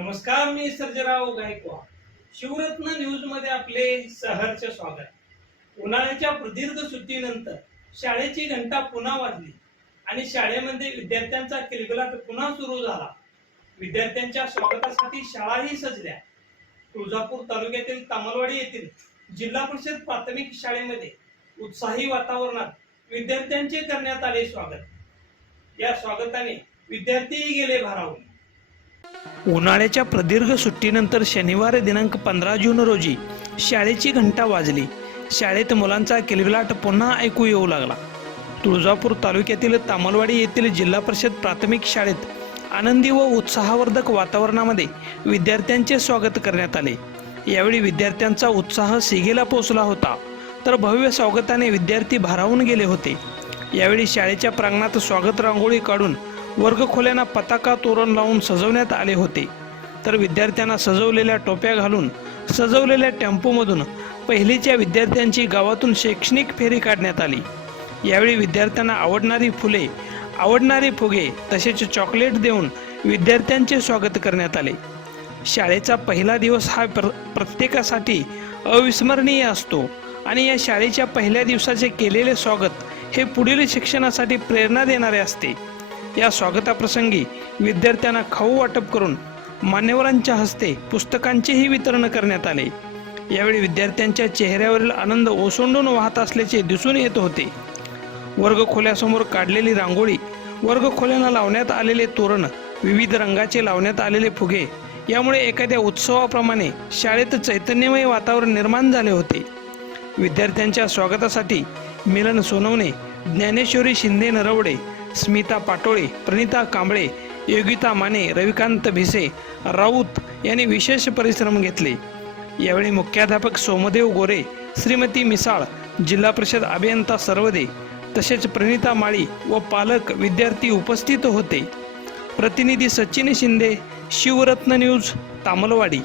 नमस्कार मी सर्जराव गायकवाड. शिवरत्न न्यूजमध्ये आपले सहर्ष स्वागत. उन्हाळ्याच्या प्रदीर्घ सुट्टीनंतर शाळेची घंटा पुन्हा वाजली आणि शाळेमध्ये विद्यार्थ्यांचा किलबिलाट पुन्हा सुरू झाला. विद्यार्थ्यांच्या स्वागतासाठी शाळाही सजल्या. तुळजापूर तालुक्यातील तामलवाडी येथील जिल्हा परिषद प्राथमिक शाळेमध्ये उत्साही वातावरणात विद्यार्थ्यांचे करण्यात आले स्वागत. या स्वागताने विद्यार्थीही गेले भारावून. उन्हाळ्याच्या प्रदीर्घ सुट्टीनंतर शनिवार दिनांक पंधरा जून रोजी शाळेची घंटा वाजली. शाळेत मुलांचा किलबिलाट पुन्हा ऐकू येऊ लागला. तुळजापूर तालुक्यातील तामलवाडी येथील जिल्हा परिषद प्राथमिक शाळेत आनंदी व उत्साहवर्धक वातावरणामध्ये विद्यार्थ्यांचे स्वागत करण्यात आले. यावेळी विद्यार्थ्यांचा उत्साह सिगेला पोचला होता तर भव्य स्वागताने विद्यार्थी भारावून गेले होते. यावेळी शाळेच्या प्रांगणात स्वागत रांगोळी काढून वर्गखोल्यांना पताका तोरण लावून सजवण्यात आले होते. तर विद्यार्थ्यांना सजवलेल्या टोप्या घालून सजवलेल्या टेम्पोमधून पहिलीच्या विद्यार्थ्यांची गावातून शैक्षणिक फेरी काढण्यात आली. यावेळी विद्यार्थ्यांना आवडणारी फुले आवडणारे फुगे तसेच चॉकलेट देऊन विद्यार्थ्यांचे स्वागत करण्यात आले. शाळेचा पहिला दिवस हा प्र प्रत्येकासाठी अविस्मरणीय असतो आणि या शाळेच्या पहिल्या दिवसाचे केलेले स्वागत हे पुढील शिक्षणासाठी प्रेरणा देणारे असते. या स्वागताप्रसंगी विद्यार्थ्यांना खाऊ वाटप करून मान्यवरांच्या हस्ते पुस्तकांचेही वितरण करण्यात आले. यावेळी विद्यार्थ्यांच्या चेहऱ्यावरील आनंद ओसंडून वाहत असल्याचे दिसून येत होते. वर्गखोल्यासमोर काढलेली रांगोळी वर्गखोल्यांना लावण्यात आलेले तोरण विविध रंगाचे लावण्यात आलेले फुगे यामुळे एखाद्या उत्सवाप्रमाणे शाळेत चैतन्यमय वातावरण निर्माण झाले होते. विद्यार्थ्यांच्या स्वागतासाठी मिलन सोनवणे ज्ञानेश्वरी शिंदे नरवडे स्मिता पाटोळे प्रणिता कांबळे योगिता माने रविकांत भिसे राऊत यांनी विशेष परिश्रम घेतले. यावेळी मुख्याध्यापक सोमदेव गोरे श्रीमती मिसाळ जिल्हा परिषद अभियंता सर्वदे तसेच प्रणिता माळी व पालक विद्यार्थी उपस्थित होते. प्रतिनिधी सचिन शिंदे शिवरत्न न्यूज तामलवाडी.